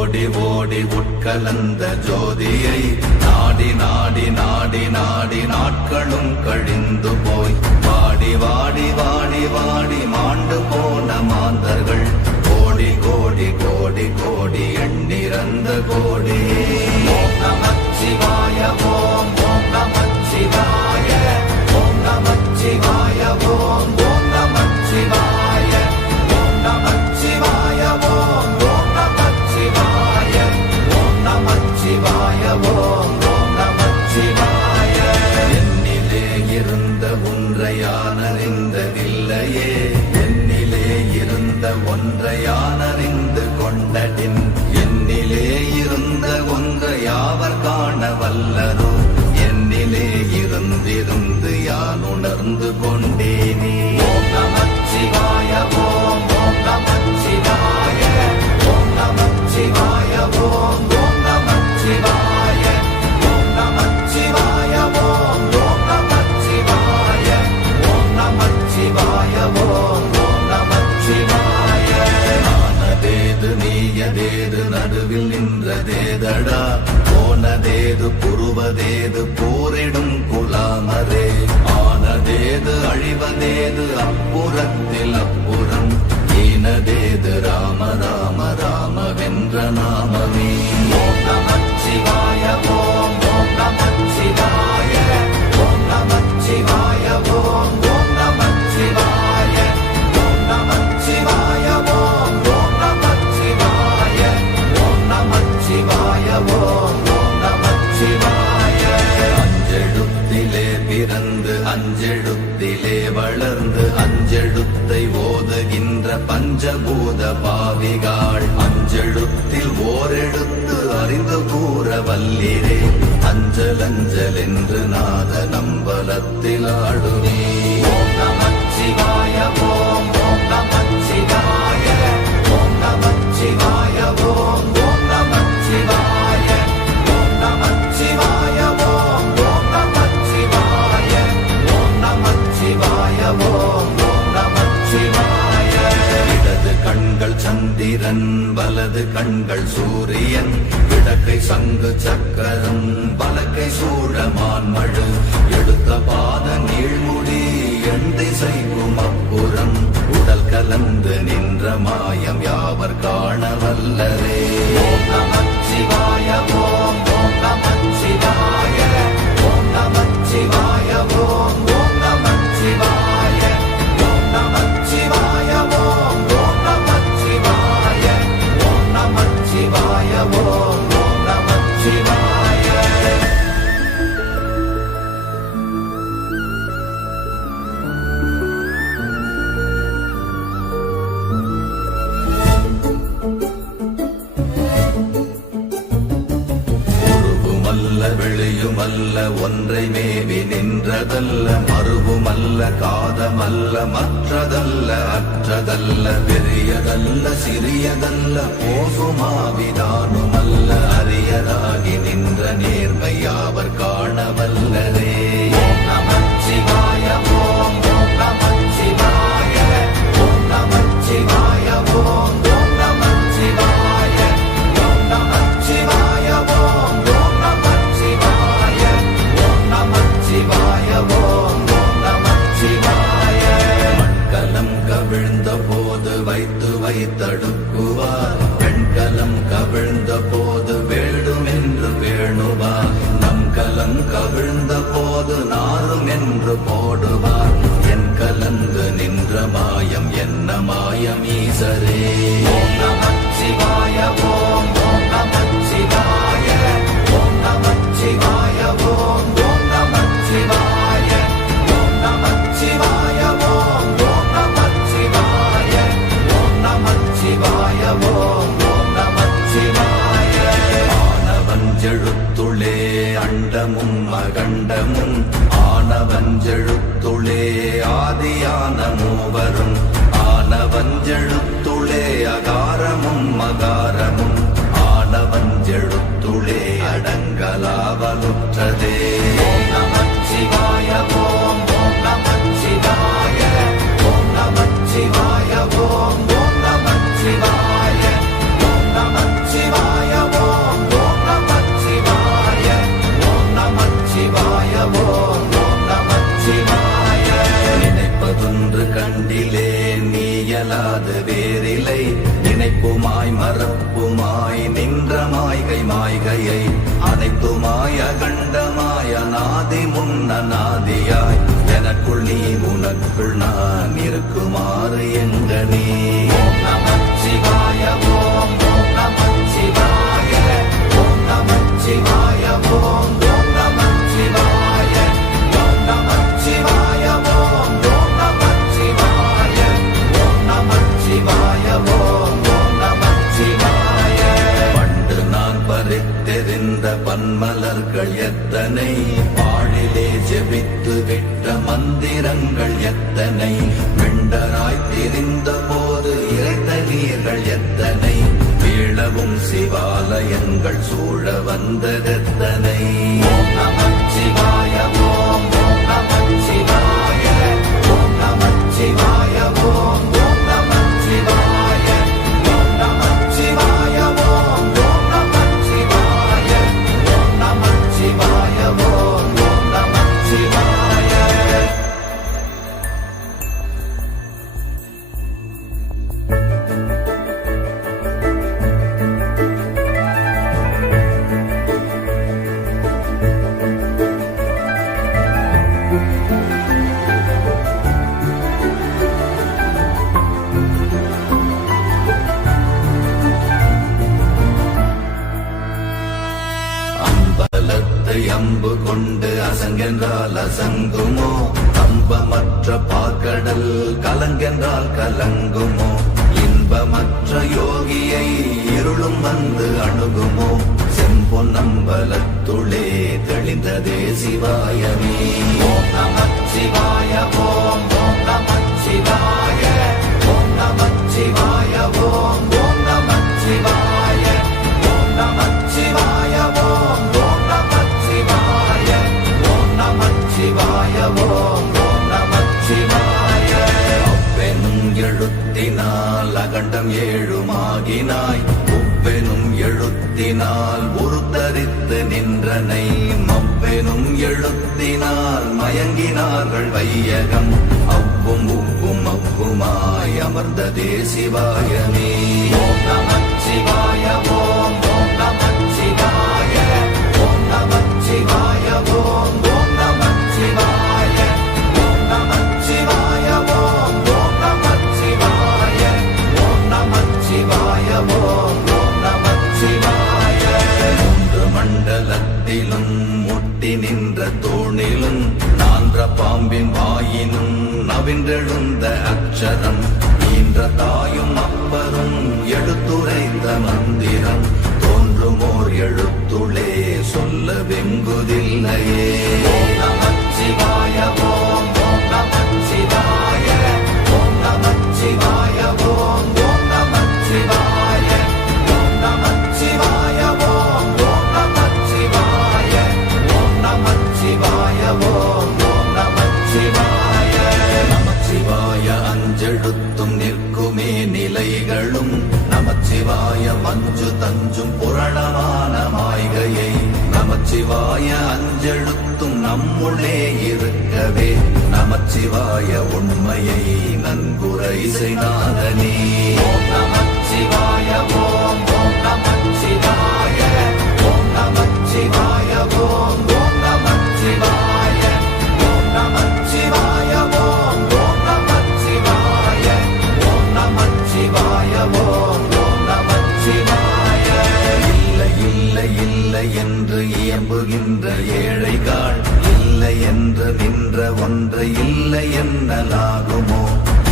ஓடி ஓடி உட்கலந்த ஜோதியை நாடி நாடி நாடி நாடி நாட்களும் கழிந்து போய் வாடி வாடி வாடி வாடி மாண்டு போன மாந்தர்கள் கோடி கோடி கோடி கோடி எண்ணிறந்த கோடி. ஓம் நமச்சிவாய ஓம் ஓம் நமச்சிவாய ஓம் நமச்சிவாய ஓம் ஓம் நமச்சிவாய ஓம் நமச்சிவாய ஓம் ஓம் நமச்சிவாய ஓம் நமச்சிவாய ஓம் ஓம் நமச்சிவாய. என்னிலே இருந்த ஒன்றை யான் அறிந்ததில்லையே, என்னிலே இருந்த ஒன்றை யான் அறிந்து கொண்டடின், என்னிலே இருந்த ஒன்றை யாவர் காண வல்லரோ, என்னிலே இருந்திருந்து யான் உணர்ந்து கொண்டேனே. ஓம் நமச்சிவாய ஓம் ஓம் நமச்சிவாய ஓம் நமச்சிவாய ஓம் ஓம் நமச்சிவாய ஓம் நமச்சிவாய ஓம் ஓம் நமச்சிவாய ஓம் நமச்சிவாய ஓம் ஓம் நமச்சிவாய. ஆனதேது நீயதேது நடுவில் நின்றதேதடா, போனதேது புருவதேது போரிடும் குலாமரே, ஆனதேது அழிவதேது அப்புறத்தில் அப்புறம், ஈனதேது ராம ராம ராம வென்ற நாமமே. ஓம் நமச்சிவாய ஓம் ஓம் நமச்சிவாய ஓம் நமச்சிவாய ஓம் ஓம் நமச்சிவாய ஓம் நமச்சிவாய ஓம் ஓம் நமச்சிவாய ஓம் நமச்சிவாய ஓம் ஓம் நமச்சிவாய. அஞ்செழுத்திலே பிறந்து அஞ்செழுத்திலே வளர்ந்து அஞ்செழுத்தை ஓதுகின்ற பஞ்சபூத பாவிகாள், அஞ்செழுத்தில் ஓரெழுத்து அறிந்து கூற வல்லிரே, அஞ்சல் அஞ்சல் என்று நாத நம்பலத்தில் ஆடுவே. ஓம் நமச்சிவாய ஓம் ஓம் நமச்சிவாய ஓம் நமச்சிவாய ஓம் ஓம் நமச்சிவாய ஓம் நமச்சிவாய ஓம் ஓம் நமச்சிவாய ஓம் நமச்சிவாய ஓம் ஓம் நமச்சிவாய. இடது கண்கள் சந்திரன் வலது கண்கள் சூரியன், இடக்கை சங்கு சக்கரம் வலக்கை சூழமான் மழு, எடுத்த பாத நீழ்முடி எண் திசைக்கும் அப்புறம், உடல் கலந்து நின்ற மாயம் யாவர் காண வல்லரே. ஓம் நமச்சிவாய ஓம் ஓம் நமச்சிவாய ஓம் நமச்சிவாய ஓம் ஓம் நமச்சிவாய ஓம் நமச்சிவாய ஓம் ஓம் நமச்சிவாய ஓம் நமச்சிவாய ஓம் ஓம் நமச்சிவாய. வெளியுமல்ல ஒன்றை மேவி நின்றதல்ல, மறுவுமல்ல காதமல்ல மற்றதல்ல அற்றதல்ல, பெரியதல்ல சிறியதல்ல போகுமாவிதானுமல்ல, அரியதாகி நின்ற நேர்மை யாவர் காண வல்லரே. ஓம் நமச்சிவாய ஓம் ஓம் நமச்சிவாய ஓம் நமச்சிவாய ஓம் ஓம் நமச்சிவாய ஓம் நமச்சிவாய ஓம் ஓம் நமச்சிவாய ஓம் நமச்சிவாய ஓம் ஓம் நமச்சிவாய. மண்கலம் கவிழ்ந்த போது வைத்து வைத்தடுக்குவார், பெண்கலம் கவிழ்ந்த போது வேண்டும் என்று வேணுவார், நம் கலம் கவிழ்ந்த போது நாரும் என்று போடுவார், என் கலந்து நின்ற மாயம் என்ன மாயம் ஈசரே. ஓம் நமச்சிவாய ஓம் ஓம் நமச்சிவாய ஓம் நமச்சிவாய ஓம் ஓம் நமச்சிவாய ஓம் நமச்சிவாய ஓம் ஓம் நமச்சிவாய ஓம் நமச்சிவாய ஓம் ஓம் நமச்சிவாய. ஆனவஞ்செழுத்துளே அண்டமும் அகண்டமும், ஆனவஞ்செழுத்துளே ஆதியான மூவரும், ஆனவஞ்செழுத்துளே அகாரமும் மகாரமும், ஆனவஞ்செழுத்துளே அடங்கலாவலுற்றதே. ஓம் நமச்சிவாய ஓம் ஓம் நமச்சிவாய ஓம் நமச்சிவாய ஓம் ஓம் நமச்சிவாய ஓம் நமச்சிவாய ஆதி முன்னநாதியாய் எனக்குள் நீ உனக்குள் நான் இருக்குமாறு எங்க நீ ஓம் நமச்சிவாய ஓம் ஓம் நமச்சிவாய ஓம் நமச்சிவாய ஓம் ஓம் நமச்சிவாய ஓம் நமச்சிவாய ஓம் ஓம் நமச்சிவாய ஓம் நமச்சிவாய ஓம் ஓம் நமச்சிவாய பண்டு நான் பறித்தெறிந்த பன்மலர்கள் எத்தனை பாழிலே ஜெபித்து விட்ட மந்திரங்கள் எத்தனை வெண்டராய் திரிந்த போது இறைத்த நீர்கள் எத்தனை வீழவும் சிவாலயங்கள் சூழ வந்ததெத்தனை ஓம் நமச்சிவாய ஓம் ஓம் நமச்சிவாய ஓம் நமச்சிவாய ஓம் ஓம் நமச்சிவாய ஓம் நமச்சிவாய ஓம் ஓம் நமச்சிவாய ஓம் நமச்சிவாய ஓம் ஓம் நமச்சிவாய அம்பலத்தை அம்பு கொண்டு அசங்கென்றால் அசங்குமோ கம்பமற்ற பாக்கடல் கலங்கென்றால் கலங்குமோ இன்பமற்ற யோகியை இருளும் வந்து அணுகுமோ செம்பொன்னம்பலத்துளே தெளிந்ததே சிவாயமே ஓம் நமச்சிவாய ஓம் ஓம் நமச்சிவாய ஓம் நமச்சிவாய ஓம் ஓம் நமச்சிவாய ஓம் நமச்சிவாய ஓம் ஓம் நமச்சிவாய ஓம் நமச்சிவாய ஓம் ஓம் நமச்சிவாய அவ்வெனும் எழுத்தினால் அகண்டம் ஏழுமாகினாய் உவ்வெனும் எழுத்தினால் உருத்தரித்து நின்றனை மவ்வெனும் எழுத்தினால் மயங்கினார்கள் வையகம் அவ்வும் உவ்வும் அவ்வுமாய் அமர்ந்ததே சிவாயமே ஓம் நமச்சிவாய ஓம் ஓம் நமச்சிவாய ஓம் நமச்சிவாய ஓம் ஓம் நமச்சிவாய ஓம் நமச்சிவாய ஓம் ஓம் நமச்சிவாய ஓம் நமச்சிவாய ஓம் ஓம் நமச்சிவாய மூன்று மண்டலத்திலும் முட்டி நின்ற தூணிலும் நான்ற பாம்பின் வாயினும் நவின்றெழுந்த அக்ஷரம் ஈன்ற தாயும் அப்பரும் எடுத்துரைத்த மந்திரம் தோன்றுமோர் எழுத்துளே சொல்ல வெங்குதில்லையே ஓம் நமச்சிவாய ஓம் ஓம் நமச்சிவாய ஓம் நமச்சிவாய ஓம் ஓம் நமச்சிவாய ஓம் நமச்சிவாய ஓம் ஓம் நமச்சிவாய ஓம் நமச்சிவாய ஓம் ஓம் நமச்சிவாய நமச்சிவாய அஞ்செழுத்தும் நிற்குமே நிலைகளும் நமச்சிவாய மஞ்சு தஞ்சும் புரணமான மாய்கையை நமச்சிவாய அஞ்செழுத்தும் நம்முள்ளே இருக்கவே நமச்சிவாய உண்மையை நன்குரை செய்தாதனே ஓம் நமச்சிவாய ஓம் ஓம் நமச்சிவாய ஓம் நமச்சிவாய ஓம் ஓம் நமச்சிவாய ஓம் நமச்சிவாய ஓம் ஓம் நமச்சிவாய ஓம் நமச்சிவாய ஓம் ஓம் நமச்சிவாய இல்லை இல்லை இல்லை என்று இயம்புகின்ற ஏழைகள் இல்லை என்று நின்ற ஒன்று இல்லை என்னலாகுமோ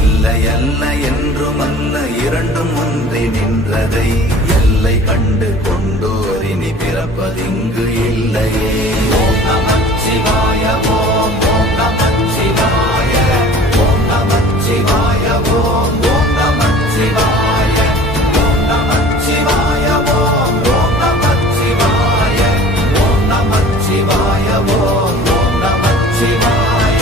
இல்லை அல்ல என்றுமல்ல இரண்டும் ஒன்றி நின்றதை எல்லை கண்டு கொண்டோரினி பிறப்பதிங்கு இல்லையே ஓம் நமச்சிவாய ஓம் ஓம் நமச்சிவாய ஓம் நமச்சிவாய ஓம் ஓம் நமச்சிவாய ஓம் நமச்சிவாய ஓம் ஓம் நமச்சிவாய ஓம் நமச்சிவாய ஓம் ஓம் நமச்சிவாய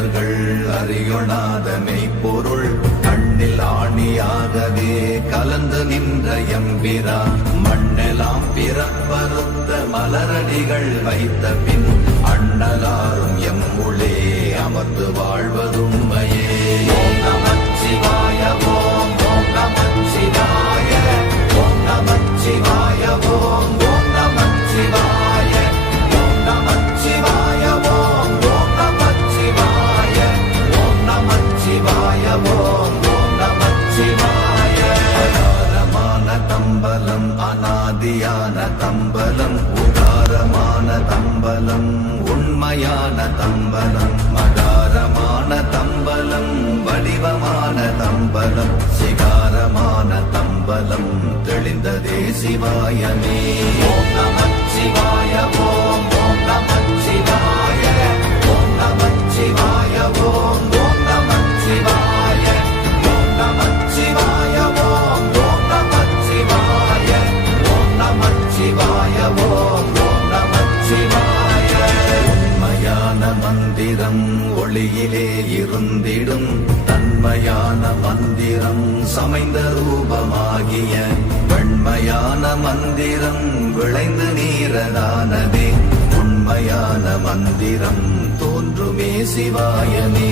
தேவர்கள் அறியொணாத மெய்ப்பொருள் கண்ணில் ஆணியாகவே கலந்து நின்ற எம்பிரா மண்ணெல்லாம் பிறப்பறுத்த மலரடிகள் வைத்த பின் அண்ணலாரும் எம்முளே அமர்ந்து வாழ்வதுண்மையே. ஓம் நமச்சிவாய ஓம் ஓம் நமச்சிவாய ஓம் நமச்சிவாய ஓம் ஓம் நமச்சிவாய ஓம் நமச்சிவாய ஓம் ஓம் நமச்சிவாய ஓம் நமச்சிவாய ஓம் ஓம் நமச்சிவாய. அகாரமான தம்பலம் அநாதியான தம்பலம் உகாரமான தம்பலம் உண்மையான தம்பலம் மகாரமான தம்பலம் வடிவமான தம்பலம் சிகாரமான தம்பலம் தெளிந்ததே சிவாயமே. ஓம் நமச்சிவாய ஓம் ஓம் நமச்சிவாய ஓம் நமச்சிவாய ஓம் ஓம் நமச்சிவாய ஓம் நமச்சிவாய ஓம் ஓம் நமச்சிவாய ஓம் நமச்சிவாய ஓம் ஓம் நமச்சிவாய. உண்மையான மந்திரம் ஒளியிலே இருந்திடும் தன்மையான மந்திரம் சமைந்த ரூபமாகிய வெண்மையான மந்திரம் விளைந்து நீரதானதே உண்மையான மந்திரம் தோன்றுமே சிவாயமே.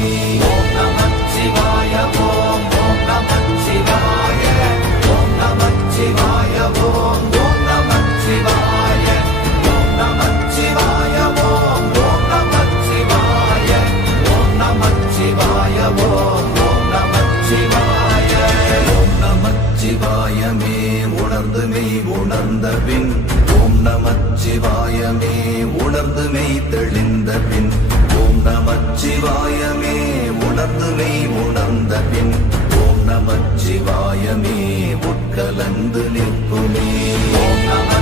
ஓம் நமச்சிவாய ஓம் ஓம் நமச்சிவாய ஓம் நமச்சிவாய ஓம் ஓம் நமச்சிவாய ஓம் நமச்சிவாய ஓம் ஓம் நமச்சிவாய ஓம் நமச்சிவாய ஓம் ஓம் நமச்சிவாய. ஓம் நமச்சிவாயமே உணர்ந்து மெய் உணர்ந்த பின் ஓம் நமச்சிவாயமே உணர்ந்து மெய் தெளிந்த பின் ஓம் நமச்சிவாயமே உணர்ந்து மெய் உணர்ந்த பின் ஓம் நமச்சிவாயமே உட்கலந்து நிற்குமே. ஓம் நம